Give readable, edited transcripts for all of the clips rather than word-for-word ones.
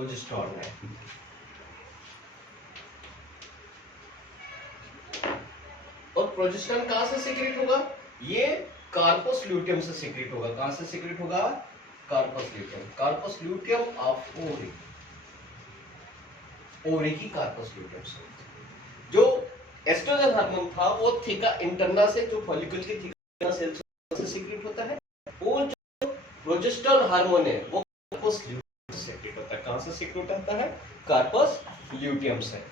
Progesterone है। और progesterone कहां से सीक्रेट होगा? ये कार्पस ल्यूटियम से सीक्रेट होगा। कहां से सीक्रेट होगा? Corpus luteum. Corpus luteum of ovary, ovary की कार्पस ल्यूटियम से। जो एस्ट्रोजन हार्मोन था वो थीका इंटरना से, जो फॉलिकल की थीका सेल से सीक्रेट होता है। वो जो प्रोजेस्टेरॉन हार्मोन है वो कार्पस ल्यूटियम से सीक्रेट होता है। कहां से सीक्रेट होता है? कार्पस ल्यूटियम से।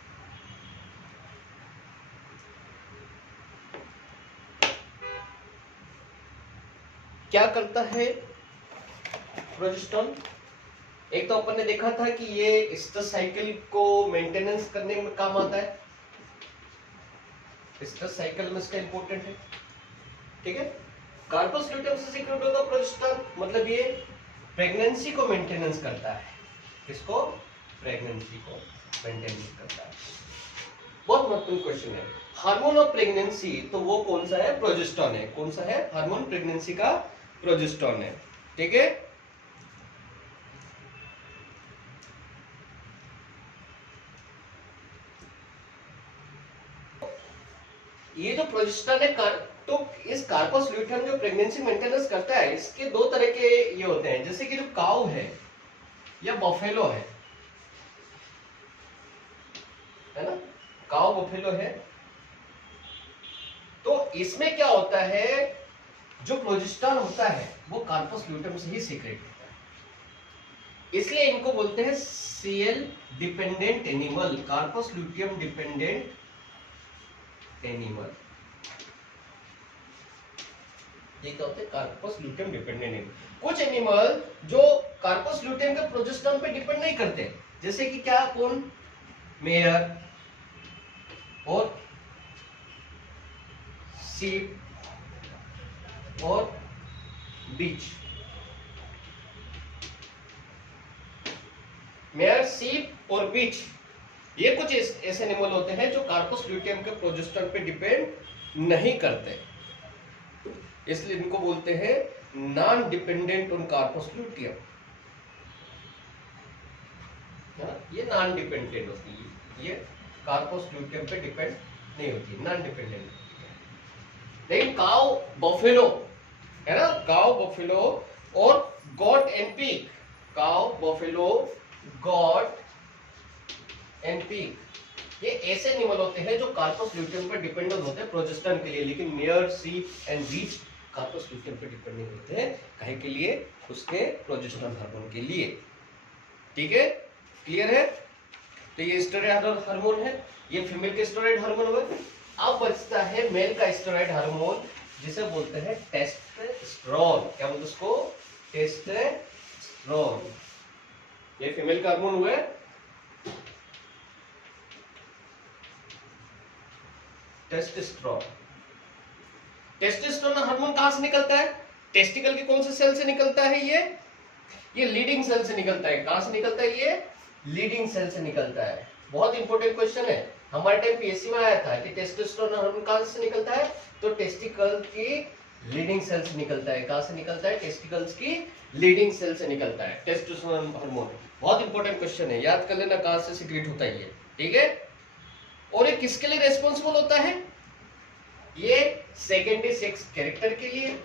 क्या करता है प्रोजेस्टेरॉन? एक तो अपन ने देखा था कि ये स्ट्रेस साइकिल को मेंटेनेंस करने में काम आता है। स्ट्रेस साइकिल में इसका इंपॉर्टेंट है, ठीक है। कार्पस ल्यूटियम से सीक्रेट होगा प्रोजेस्टेरॉन, मतलब ये प्रेगनेंसी को मेंटेनेंस करता है। किसको? प्रेगनेंसी को मेंटेनेंस करता है। बहुत महत्वपूर्ण क्वेश्चन है। हार्मोन ऑफ प्रेगनेंसी, तो वो कौन सा है? प्रोजेस्टेरॉन है। कौन सा है हार्मोन प्रेगनेंसी का? प्रोजेस्टेरॉन है, ठीक है। ये जो प्रोजेस्टेरॉन है, तो इस कार्पस ल्यूटियम जो प्रेगनेंसी मेंटेनेंस करता है, इसके दो तरह के ये होते हैं। जैसे कि जो काऊ है या बफेलो है ना, काऊ बफेलो है, तो इसमें क्या होता है, जो प्रोजेस्टेरॉन होता है वो कार्पस ल्यूटियम से ही सीक्रेट होता है। इसलिए इनको बोलते हैं CL dependent animal, corpus luteum dependent animal. ये क्या होते हैं? Corpus luteum dependent animal. कुछ एनिमल जो कार्पस ल्यूटियम के प्रोजेस्टेरॉन पे डिपेंड नहीं करते, जैसे कि क्या? कौन? मेयर और सीप और बीच। मेयर, सीप और बीच, ये कुछ ऐसे एनिमल होते हैं जो कार्पस ल्यूटियम के प्रोजेस्टेरॉन पे डिपेंड नहीं करते, इसलिए इनको बोलते हैं non dependent on corpus luteum. ये नॉन डिपेंडेंट होती है, ये कार्पस ल्यूटियम पे डिपेंड नहीं होती, नॉन डिपेंडेंट। लेकिन काऊ बफेलो है ना, काऊ बफेलो और got and peak, cow buffalo got and peak, ये ऐसे एनिमल होते हैं जो कार्पस ल्यूटियम पर डिपेंडेंट होते हैं प्रोजेस्टेरॉन के लिए। लेकिन मेयर, सीप एंड बीच कार्पस ल्यूटियम पर डिपेंड नहीं होते हैं। काहे के लिए? उसके प्रोजेस्टेरॉन हार्मोन के लिए, ठीक है। क्लियर है? तो ये स्टेरॉइड हार्मोन है, ये फीमेल के स्टेरॉइड हार्मोन हुआ। अब बचता है मेल का स्टेरॉइड हार्मोन, जिसे बोलते हैं टेस्टोस्टेरोन। क्या बोलते हैं उसको? टेस्टोस्टेरोन। ये फीमेल का हार्मोन हुआ है। टेस्टोस्टेरोन। टेस्टोस्टेरोन हार्मोन कहां से निकलता है? टेस्टिकल के कौन से सेल से निकलता है? ये लीडिंग सेल से निकलता है। कहां से निकलता है? ये लीडिंग सेल से निकलता है। बहुत इंपॉर्टेंट क्वेश्चन है, हमारे टाइम पीएससी में आया था कि टेस्टोस्टेरोन हार्मोन कहां से निकलता है? तो टेस्टिकल की लीडिंग सेल से निकलता है। कहां से निकलता है? टेस्टिकल्स की लीडिंग सेल से निकलता है टेस्टोस्टेरोन हार्मोन। बहुत इंपॉर्टेंट क्वेश्चन है, याद कर लेना कहां से सीक्रेट होता है ये, ठीक है। और ये किसके लिए रेस्पॉन्सिबल होता है? ये सेकेंडरी सेक्स कैरेक्टर के लिए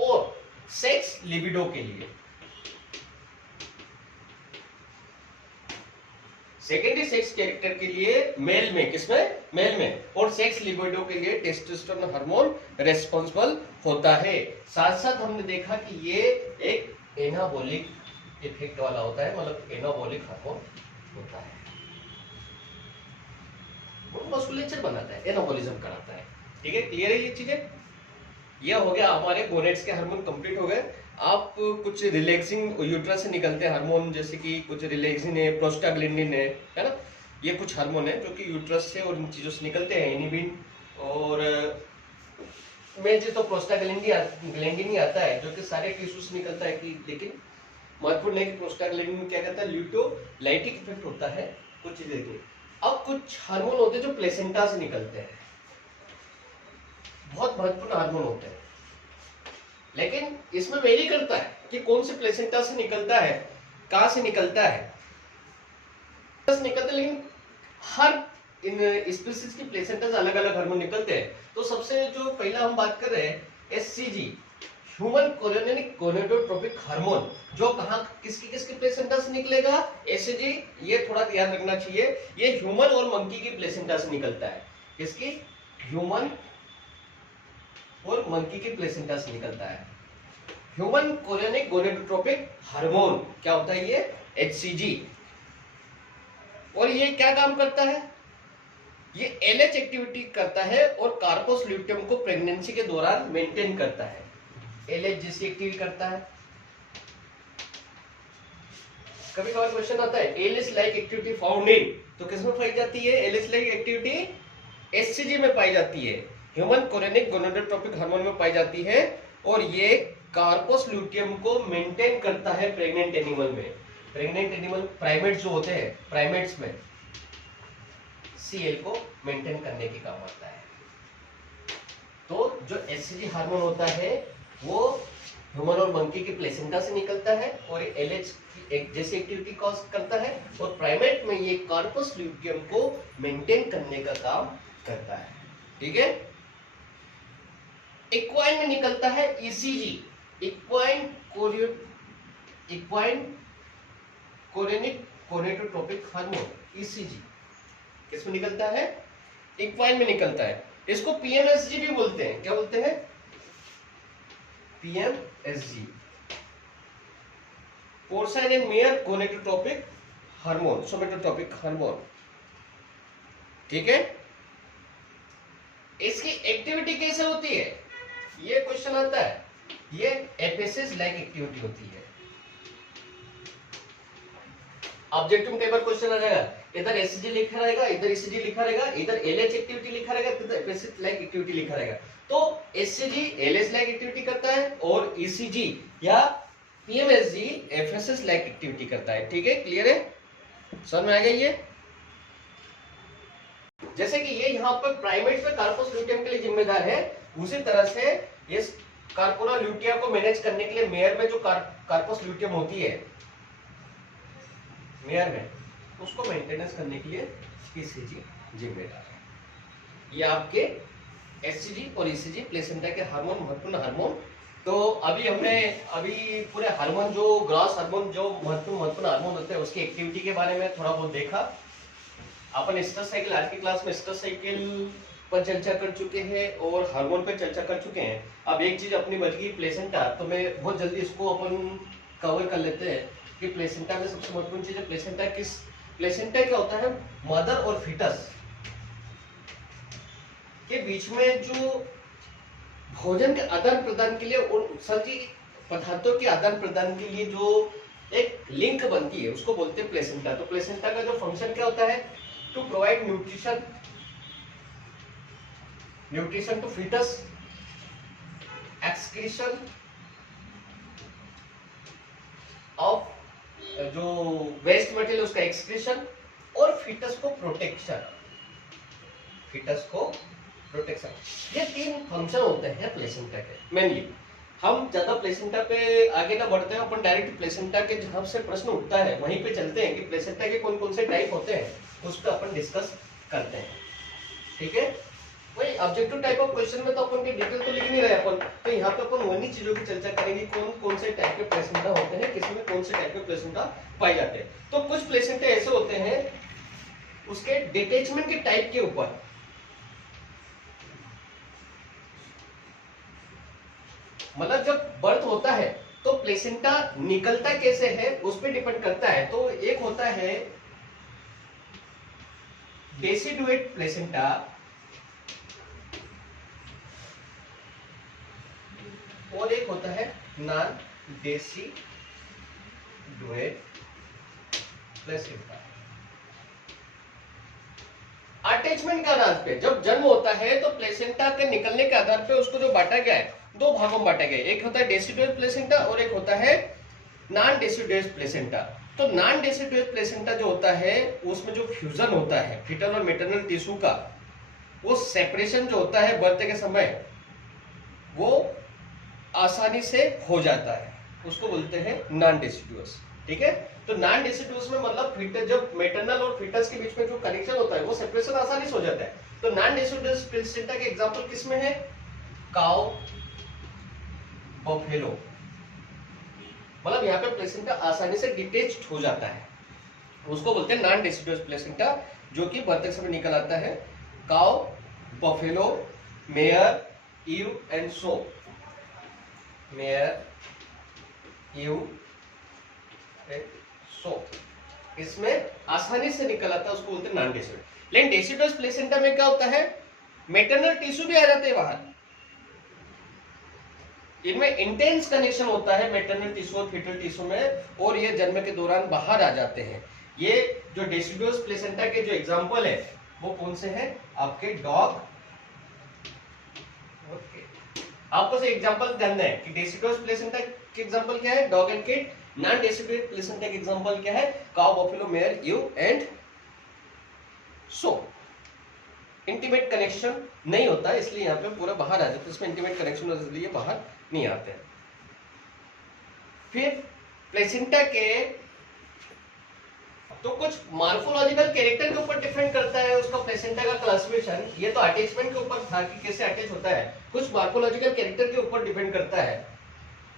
और सेक्स लिबिडो के लिए। सेकेंडरी सेक्स कैरेक्टर के लिए मेल में, किसमें? मेल में। और सेक्स लिबिडो के लिए टेस्टोस्टेरोन हार्मोन रेस्पॉन्सिबल होता है। साथ साथ हमने देखा कि ये एक एनाबॉलिक इफेक्ट वाला होता है, मतलब एनाबॉलिक हार्मोन होता है, वो मस्कुलेचर बनाता है, एनाबॉलिज्म कराता है, ठीक है। क्लियर है ये चीजें? यह हो गया हमारे गोनेट्स के हार्मोन कंप्लीट हो गए। आप कुछ रिलैक्सिंग यूट्रस से निकलते हैं हार्मोन, जैसे कि कुछ रिलैक्सिन है, प्रोस्टाग्लैंडिन है ना, ये कुछ हार्मोन है जो कि यूट्रस से और इन चीजों से निकलते हैं। इनिबिन और मेन चीज तो प्रोस्टाग्लैंडिन ही आता है, जो कि सारे टिश्यू से निकलता है। कि लेकिन महत्वपूर्ण है कि प्रोस्टाग्लैंडिन में क्या कहता है? ल्यूटोलाइटिक इफेक्ट होता है कुछ चीजें के। अब कुछ हार्मोन होते हैं जो प्लेसेंटा से निकलते हैं, बहुत महत्वपूर्ण हार्मोन होते हैं। लेकिन इसमें वेरी करता है कि कौन से प्लेसेंटा से निकलता है, कहां से निकलता है, निकलता है। लेकिन हर इन स्पीसीज की प्लेसेंटा से अलग अलग हार्मोन निकलते हैं। तो सबसे जो पहला हम बात कर रहे हैं HCG, human chorionic gonadotropic hormone, जो कहां किसकी किसकी प्लेसेंटा से निकलेगा, एचसीजी। ये थोड़ा ध्यान रखना चाहिए, ये ह्यूमन और मंकी की प्लेसेंटा से निकलता है। किसकी? ह्यूमन और मंकी की प्लेसेंटा से निकलता है। ह्यूमन कोरियोनिक गोनेडोट्रोपिक हार्मोन क्या होता है? ये एचसीजी। और ये क्या काम करता है? ये एलएच एक्टिविटी करता है और कार्पस ल्यूटियम को प्रेगनेंसी के दौरान मेंटेन करता है। एलएच जैसी एक्टिविटी करता है। कभी कभार क्वेश्चन आता है LH like activity found in, तो किसमें पाई जाती है? एलएच लाइक एक्टिविटी एचसीजी में पाई जाती है, ह्यूमन कोरियोनिक गोनेडोट्रोपिक हार्मोन में पाई जाती है। और ये कार्पस ल्यूटियम को मेंटेन करता है प्रेग्नेंट एनिमल में। प्रेग्नेंट एनिमल प्राइमेट्स जो होते हैं, प्राइमेट्स में सीएल को मेंटेन करने के काम आता है। तो जो एचसीजी हार्मोन होता है वो ह्यूमन और मंकी के प्लेसेंटा से निकलता है और एलएच की एक जैसी एक्टिविटी कॉज करता है, और प्राइमेट में ये कार्पस ल्यूटियम को मेंटेन करने का काम करता है। ठीक है। इक्वाइन में निकलता है ECG, equine chorionic gonadotropic hormone, ECG. किसमें निकलता है? इक्वाइन में निकलता है। इसको पीएमएसजी भी बोलते हैं। क्या बोलते हैं? PMSG, porcine and mare gonadotropic hormone, somatotropic hormone. ठीक है। इसकी एक्टिविटी कैसे होती है? ये क्वेश्चन आता है। ये एपिसिस लाइक एक्टिविटी होती है। ऑब्जेक्टिव में कई बार क्वेश्चन आ जाएगा, इधर एचसीजी लिखा रहेगा, इधर ईसीजी लिखा रहेगा, इधर एलएच एक्टिविटी लिखा रहेगा, इधर एपिसिस लाइक एक्टिविटी लिखा रहेगा। तो एचसीजी एलएच लाइक एक्टिविटी करता है और ईसीजी या पीएमएसजी एफएसएस लाइक एक्टिविटी करता है। ठीक है, क्लियर है? समझ में आ गया ये? जैसे कि ये यहाँ पर प्राइमेट में कार्पस ल्यूटियम के लिए जिम्मेदार है, उसी तरह से ये कार्पोरा ल्यूटिया को मैनेज करने के लिए मेयर में जो कार्पस ल्यूटियम होती है, मेयर में, उसको मेंटेनेंस करने के लिए ईसीजी जिम्मेदार है। ये आपके एचसीजी और ईसीजी प्लेसेंटा के हार्मोन, महत्वपूर्ण हार्मोन। तो अभी पूरे हार्मोन, जो ग्रॉस हार्मोन, जो महत्वपूर्ण हार्मोन होते हैं, उसकी एक्टिविटी के बारे में थोड़ा बहुत देखा। अपन स्ट्रेस साइकिल, आज की क्लास में स्ट्रेस साइकिल पर चर्चा कर चुके हैं और हार्मोन पर चर्चा कर चुके हैं। अब एक चीज अपनी बच गई, प्लेसेंटा। तो मैं बहुत जल्दी इसको अपन कवर कर लेते हैं कि प्लेसेंटा में सबसे महत्वपूर्ण चीज है प्लेसेंटा क्या होता है? मदर और फीटस के बीच में जो भोजन के आदान प्रदान के लिए और उत्सर्जी पदार्थों के आदान प्रदान के लिए जो एक लिंक बनती है, उसको बोलते हैं प्लेसेंटा। तो प्लेसेंटा का जो फंक्शन क्या होता है? To provide nutrition to foetus, excretion of जो वेस्ट मटेरियल उसका एक्सक्रीशन, और फीटस को प्रोटेक्शन। ये तीन फंक्शन होते हैं प्लेसेंटा के मेनली। हम ज्यादा प्लेसेंटा पे आगे ना बढ़ते हैं, अपन डायरेक्ट प्लेसेंटा के जहां से प्रश्न उठता है वहीं पे चलते हैं कि प्लेसेंटा के कौन कौन से टाइप होते हैं, उस पर अपन डिस्कस करते हैं। ठीक है। वही ऑब्जेक्टिव टाइप ऑफ क्वेश्चन में तो अपन की डिटेल तो लिख नहीं रहे अपन, तो यहाँ पे अपन वही चीजों की चर्चा करेंगे, कौन कौन से टाइप के प्लेसेंटा होते हैं, किसमें कौन से टाइप के प्लेसेंटा पाए जाते हैं। तो कुछ प्लेसेंटा ऐसे होते हैं उसके डिटेचमेंट के टाइप के ऊपर, मतलब जब बर्थ होता है तो प्लेसेंटा निकलता कैसे है उस पर डिपेंड करता है। तो एक होता है डेसिडुएट प्लेसेंटा, और एक होता है नॉन डेसिडुएट प्लेसेंटा। अटैचमेंट के आधार पे जब जन्म होता है तो प्लेसेंटा के निकलने के आधार पे उसको जो बांटा गया है, दो भागों में बांटा गया है। एक होता है डेसिडुएट प्लेसेंटा और एक होता है नॉन डेसिडुएट प्लेसेंटा। तो नॉन डेसिडुएट प्लेसेंटा जो होता है उसमें जो फ्यूजन होता है फीटल और मैटरनल टिश्यू का, वो सेपरेशन जो होता है बर्थ के समय, वो आसानी से हो जाता है, उसको बोलते हैं नॉन डिसिडुअस। ठीक है, तो नॉन डिसिडुअस में मतलब फीटस, जब मैटरनल और फीटस के बीच में जो कनेक्शन होता है वो सेपरेशन आसानी से हो जाता है। तो नॉन डिसिडुअस प्लेसेंटा के एग्जांपल किसमें है? काउ, बफेलो, मतलब यहाँ पे प्लेसेंटा आसानी से डिटेच्ड हो जाता है, उसको बोलते हैं नॉन डिसिडुअस प्लेसेंटा, जो कि बर्थ से निकल आता है। Cow, buffalo, mare, ewe and sow, mare, ewe, sow, इसमें आसानी से निकल आता है, उसको बोलते हैं नॉन डिसिडुअस। लेकिन डिसिडुअस प्लेसेंटा में क्या होता है? मैटरनल टिश्यू भी आ जाते हैं बाहर, इनमें इंटेंस कनेक्शन होता है मैटरनल टिश्यू और फीटल टिश्यू में, और ये जन्म के दौरान बाहर आ जाते हैं। ये जो डिसिडुअस प्लेसेंटा के जो एग्जांपल है वो कौन से हैं? आपके डॉग, आपको से एग्जांपल ध्यान है कि डिसिडुअस प्लेसेंटा के एग्जांपल क्या है? Dog and kid. Non deciduous placenta के एग्जांपल क्या है? Cow, buffalo, mare, ewe and sow. Intimate connection नहीं होता इसलिए यहाँ पे पूरा बाहर आ जाता है, इसमें इंटीमेट कनेक्शन इसलिए बाहर नहीं आते हैं। फिर प्लेसेंटा के तो कुछ मॉर्फोलॉजिकल कैरेक्टर के ऊपर डिपेंड करता है उसका प्लेसेंटा का क्लासिफिकेशन। ये तो अटैचमेंट के ऊपर था कि कैसे अटैच होता है, कुछ मॉर्फोलॉजिकल कैरेक्टर के ऊपर डिपेंड करता है,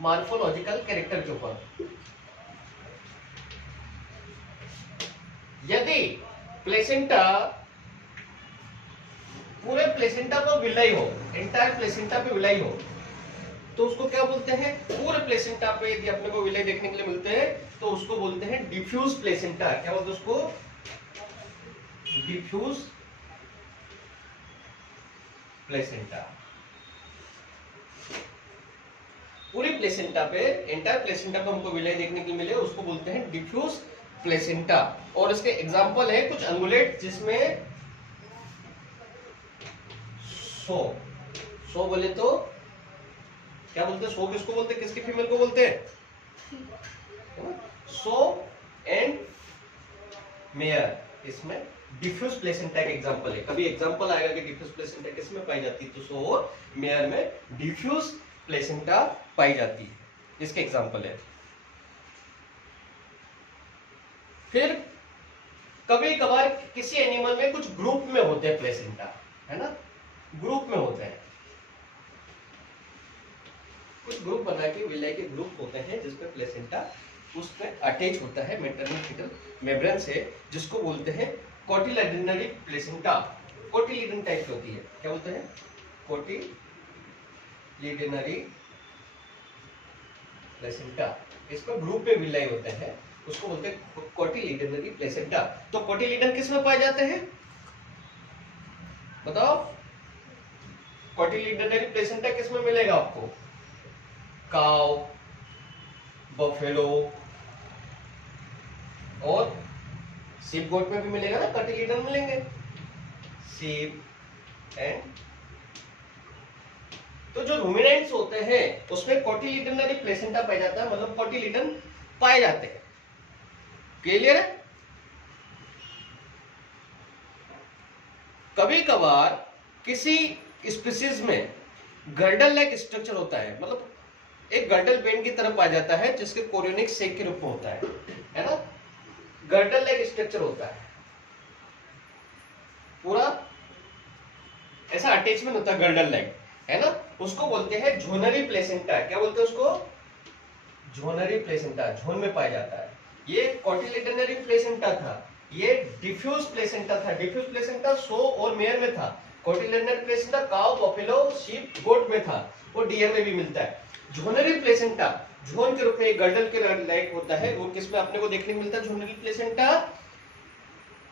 मॉर्फोलॉजिकल कैरेक्टर के ऊपर। यदि प्लेसेंटा पूरे प्लेसेंटा पर विलय हो, एंटायर प्लेसेंटा पे विलय हो, तो उसको क्या बोलते हैं? पूरे प्लेसेंटा पे यदि अपने को विलय देखने के लिए मिलते हैं तो उसको बोलते हैं डिफ्यूज प्लेसेंटा। क्या बोलते हैं उसको? Diffuse placenta. पूरी प्लेसेंटा पे, एंटायर प्लेसेंटा पे हमको विलय देखने के लिए मिले, उसको बोलते हैं डिफ्यूज प्लेसेंटा। और इसके एग्जांपल है कुछ अंगुलेट, जिसमें सो बोले तो क्या बोलते हैं? सो किसको बोलते हैं? किसकी फीमेल को बोलते हैं? सो एंड मेयर, इसमें डिफ्यूज प्लेसेंटा का एग्जांपल है। कभी एग्जांपल आएगा कि डिफ्यूज प्लेसेंटा किसमें पाई जाती है, तो सो और मेयर में डिफ्यूज प्लेसेंटा पाई जाती है, इसके एग्जांपल है। फिर कभी कभार किसी एनिमल में कुछ ग्रुप में होते हैं प्लेसेंटा, है ना, ग्रुप में होते हैं, कुछ ग्रुप बना के विलय के ग्रुप होते हैं जिसमें प्लेसेंटा उसमें अटैच होता है मैटरनल फीटल मेम्ब्रेन से, जिसको बोलते हैं कोटिलिडनरी प्लेसेंटा। कोटिलिडन टाइप की होती है, क्या बोलते हैं? कोटिलिडनरी प्लेसेंटा। इसमें ग्रुप में विलय होते हैं, उसको बोलते हैं कोटिलिडनरी प्लेसेंटा। तो कोटिलिडन किस में पाए जाते हैं? बताओ, कोटिलिडनरी प्लेसेंटा किस में मिलेगा आपको? काउ, बफेलो और सीप गोट में भी मिलेगा ना, कोटिलिडन मिलेंगे, सीप एंड। तो जो रूमिनेंट्स होते हैं उसमें कोटिलिडनरी प्लेसेंटा पाया जाता है, मतलब कोटिलिडन पाए जाते हैं। क्लियर है? कभी कभार किसी स्पीसीज में गर्डल लाइक स्ट्रक्चर होता है, मतलब एक गर्डल बेंड की तरफ आ जाता है जिसके कोरियोनिक सेक के रूप में होता है ना, गर्डल लाइक स्ट्रक्चर होता है, पूरा ऐसा अटैचमेंट होता है गर्डल लाइक, है ना, उसको बोलते हैं झोनरी प्लेसेंटा। क्या बोलते हैं उसको? झोनरी प्लेसेंटा, झोन में पाया जाता है। ये कोटिलिडनरी प्लेसेंटा था, ये डिफ्यूज प्लेसेंटा था। डिफ्यूज प्लेसेंटा सो और मेयर में था, कोटिलिडनरी प्लेसेंटा काउ, बफेलो, शीप, गोट में था, वो डियर में भी मिलता है। झोनरी प्लेसेंटा झोन के रूप में गर्डल के लाइक होता है, वो किसमें अपने को देखने को मिलता है? झोनरी प्लेसेंटा,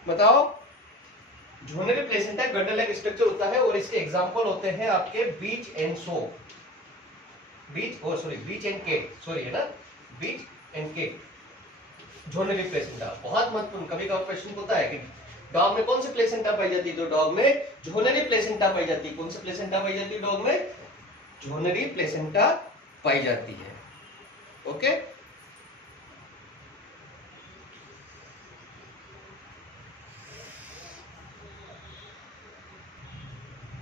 बताओ। Zonary placenta girdle like structure होता है, और इसके एग्जांपल होते हैं आपके bitch and so, bitch and cat, है ना, bitch and cat, zonary placenta. बहुत महत्वपूर्ण, कभी कभार प्रश्न होता है कि डॉग में कौन सी प्लेसेंटा पाई जाती है? तो डॉग में झोनरी प्लेसेंटा पाई जाती है। कौन सी प्लेसेंटा पाई जाती है डॉग में? झोनरी प्लेसेंटा पाई जाती है। ओके,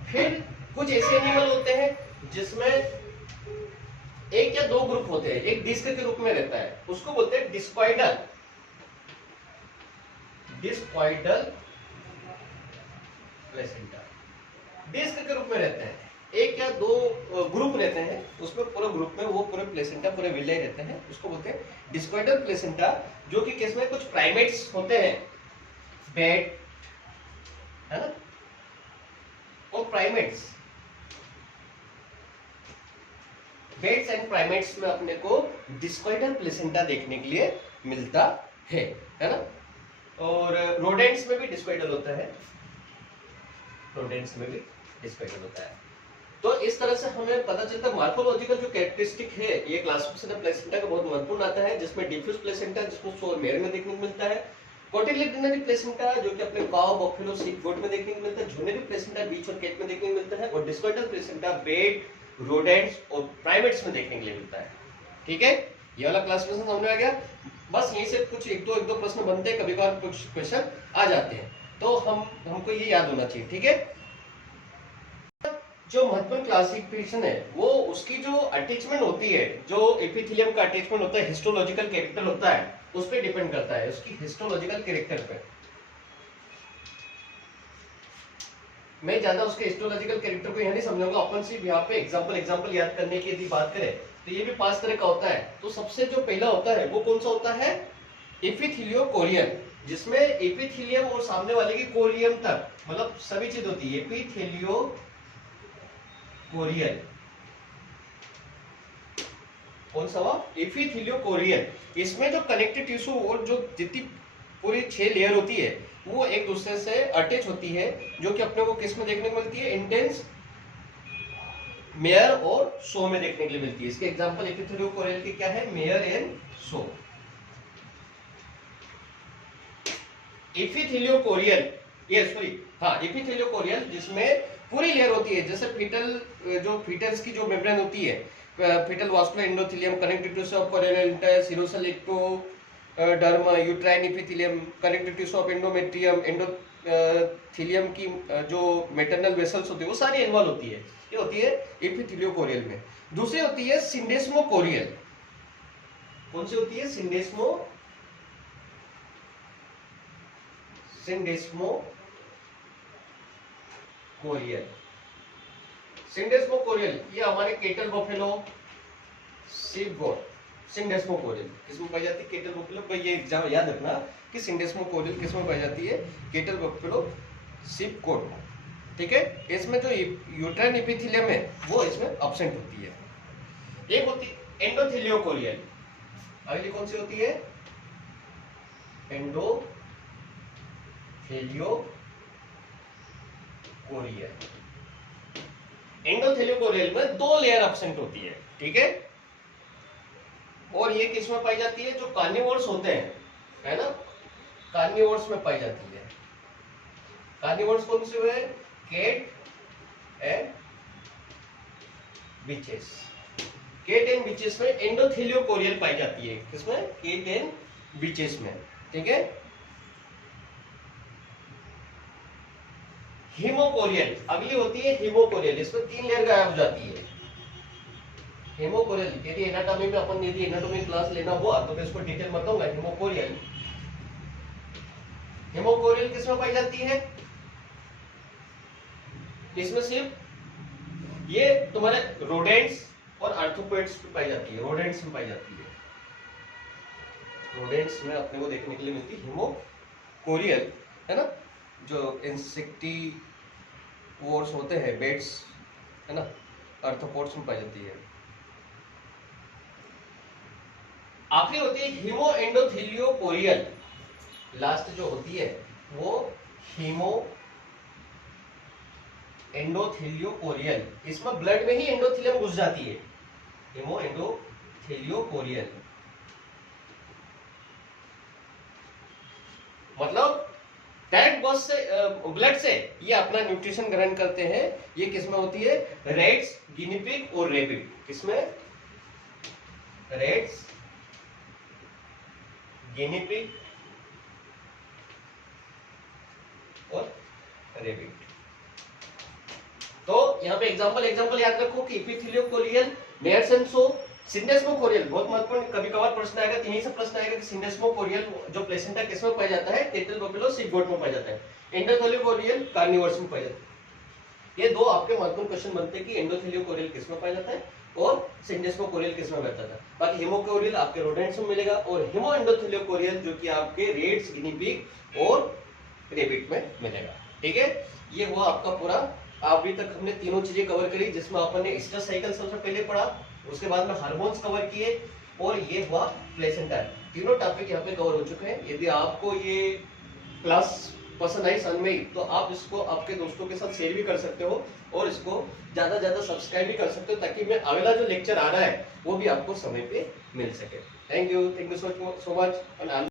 फिर कुछ ऐसे एनिमल होते हैं जिसमें दो ग्रुप होते हैं, एक डिस्क के रूप में रहता है, उसको बोलते हैं डिस्कॉइडल, डिस्कॉइडल प्लेसेंटा, डिस्क के रूप में रहते हैं। एक या दो ग्रुप रहते हैं, उसमें पूरे ग्रुप में वो पूरे प्लेसेंटा पूरे विले रहते हैं, उसको बोलते हैं डिस्कॉइडल प्लेसेंटा। जो कि केस में कुछ प्राइमेट्स होते हैं, बैट है ना, और प्राइमेट्स, बैट्स एंड प्राइमेट्स में अपने को डिस्कॉइडल प्लेसेंटा देखने के लिए मिलता है ना। और रोडेंट्स में भी डिस्कॉइडल होता है, रोडेंट्स में भी डिस्कॉइडल होता है। तो इस तरह से हमें पता चलता है मॉर्फोलॉजिकल जो कैरेक्टरिस्टिक है ये क्लासिफिकेशन ऑफ प्लेसेंटा का बहुत महत्वपूर्ण आता है, जिसमें डिफ्यूज प्लेसेंटा जिसमें सो मेयर में देखने को मिलता है, कोटिलिडनरी प्लेसेंटा जो कि अपने काउ, बफेलो, शीप, गोट में देखने को मिलता है, जूनियरी प्लेसेंटा बीच और कैट में देखने को मिलता है, और डिस्कॉइडल प्लेसेंटा बेट, रोडेंट्स और प्राइमेट्स में देखने के लिए मिलता है। ठीक है, ये वाला क्लासिफिकेशन समझ में आ गया। बस यहीं से कुछ एक दो प्रश्न बनते हैं, कभी कभार कुछ क्वेश्चन आ जाते हैं, तो हमको ये याद होना चाहिए। ठीक है, जो महत्वपूर्ण क्लासिफिकेशन है वो उसकी जो अटैचमेंट होती है, जो एपिथेलियम का अटैचमेंट होता है, हिस्टोलॉजिकल कैरेक्टर होता है, उस पर डिपेंड करता है, उसकी हिस्टोलॉजिकल कैरेक्टर पे। मैं ज्यादा उसके हिस्टोलॉजिकल कैरेक्टर को यहाँ नहीं समझाऊंगा, अपन सिर्फ यहाँ पे एग्जांपल याद करने की यदि बात करें तो ये भी 5 तरह का होता है। तो सबसे जो पहला होता है वो कौन सा होता है, एपिथेलियो कोरियन, जिसमें एपिथेलियम और सामने वाले की कोरियम तक मतलब सभी चीज होती है, एपिथेलियो कोरियल। कौन सा हुआ, एपिथेलियो कोरियल। इसमें जो कनेक्टिव टिश्यू और जो जितनी पूरी 6 लेयर होती है वो एक दूसरे से अटैच होती है, जो कि अपने को किस में देखने को मिलती है, इंटेंस मेयर और शो में देखने के लिए मिलती है। इसके एग्जांपल एपिथेलियो कोरियल के क्या है, मेयर एंड शो। एपिथेलियो कोरियल, ये सॉरी हाँ, एपिथेलियो कोरियल जिसमें पूरी लेयर होती है, जैसे फीटल जो फीटल्स की जो मेम्ब्रेन होती है, fetal vascular endothelium, connective tissue of chorionitis, serosal ectoderm, uterine epithelium, connective tissue of endometrium, endothelium की जो मैटरनल वेसल्स होती है वो सारी इन्वॉल्व होती है। ये होती है एपिथेलियो कोरियल में। दूसरी होती है सिंडेस्मो कोरियल। कौन सी होती है, सिंडेस्मो कोरियल। सिंडेस्मो कोरियल ये हमारे cattle buffalo, sheep goat, syndesmochorial किसमें पाई जाती है, केटल बफेलो। भाई ये एग्जाम याद रखना कि सिंडेस्मो कोरियल किसमें पाई जाती है, केटल बफेलो, शीप गोट। ठीक है, इसमें जो यूट्राइन एपिथेलियम है वो इसमें एब्सेंट होती है। एक होती है एंडोथेलियो कोरियल, अगली कौन सी होती है, एंडोथेलियो कोरियल। एंडोथेलियो कोरियल में 2 लेयर एब्सेंट होती है। ठीक है, और ये किसमें पाई जाती है, जो कार्निवोर्स होते हैं है ना, कार्निवोर्स में पाई जाती है। कार्निवोर्स कौन से हुए, cat and bitches. Cat and bitches में एंडोथेलियो कोरियल पाई जाती है, किसमें, कैट एंड बिचेस में। ठीक है, हीमोकोरियल अगली होती है, हीमोकोरियल, इसमें 3 लेयर गायब हो जाती है। हीमोकोरियल यदि एनाटॉमी में अपन यदि एनाटॉमी क्लास लेना हुआ तो मैं इसको डिटेल बताऊंगा। हीमोकोरियल, हीमोकोरियल किसमें पाई जाती है, इसमें सिर्फ ये तुम्हारे रोडेंट्स और आर्थ्रोपोड्स में पाई जाती है, रोडेंट्स में पाई जाती है, रोडेंट्स में अपने को देखने के लिए मिलती है हीमोकोरियल है ना। जो इंसेक्टिवोर्स होते हैं, बेट्स है ना, आर्थ्रोपोड्स में पाई जाती है। आखिरी होती है हीमो एंडोथेलियो कोरियल, लास्ट जो होती है वो हीमो एंडोथेलियो कोरियल। इसमें ब्लड में ही एंडोथेलियम घुस जाती है, हीमो एंडोथेलियो कोरियल। मतलब डायरेक्ट ब्लड से ये अपना न्यूट्रिशन ग्रहण करते हैं। ये किसमें होती है, रेट्स, गिनी पिग और रेबिट। किसमें, रेट्स, गिनी पिग और रेबिट। तो यहाँ पे एग्जांपल याद रखो कि एपिथेलियो chorial, Myers and show, syndesmochorial बहुत महत्वपूर्ण, कभी कभार प्रश्न आएगा, तीन ही से प्रश्न आएगा कि सिंडेस्मोकोरियल जो प्लेसेंटा किस में पाया जाता है, टेट्रल बफेलो सीप गोट में पाया जाता है, एंडोथेलियोकोरियल कार्निवोरस में पाया जाता है। ये दो आपके महत्वपूर्ण क्वेश्चन बनते हैं कि एंडोथेलियोकोरियल किस में पाया जाता है और सिंडेस्मोकोरियल किस में पाया जाता है। बाकी हेमोकोरियल आपके रोडेंट्स में मिलेगा और हेमो एंडोथेलियोकोरियल जो कि आपके रेट्स, गिनी पिग और रेबिट में मिलेगा। ठीक है, ये हुआ आपका पूरा। अभी तक हमने तीनों चीजें कवर करी, जिसमें अपन ने स्ट्रेस साइकिल सबसे पहले पढ़ा, उसके बाद में हार्मोन्स कवर किए और ये हुआ प्लेसेंटा। तीनों टॉपिक यहाँ पे कवर हो चुके हैं। यदि आपको ये क्लास पसंद आई सनमई, तो आप इसको आपके दोस्तों के साथ शेयर भी कर सकते हो और इसको ज्यादा ज्यादा सब्सक्राइब भी कर सकते हो, ताकि मैं अगला जो लेक्चर आ रहा है वो भी आपको समय पे मिल सके। Thank you so much.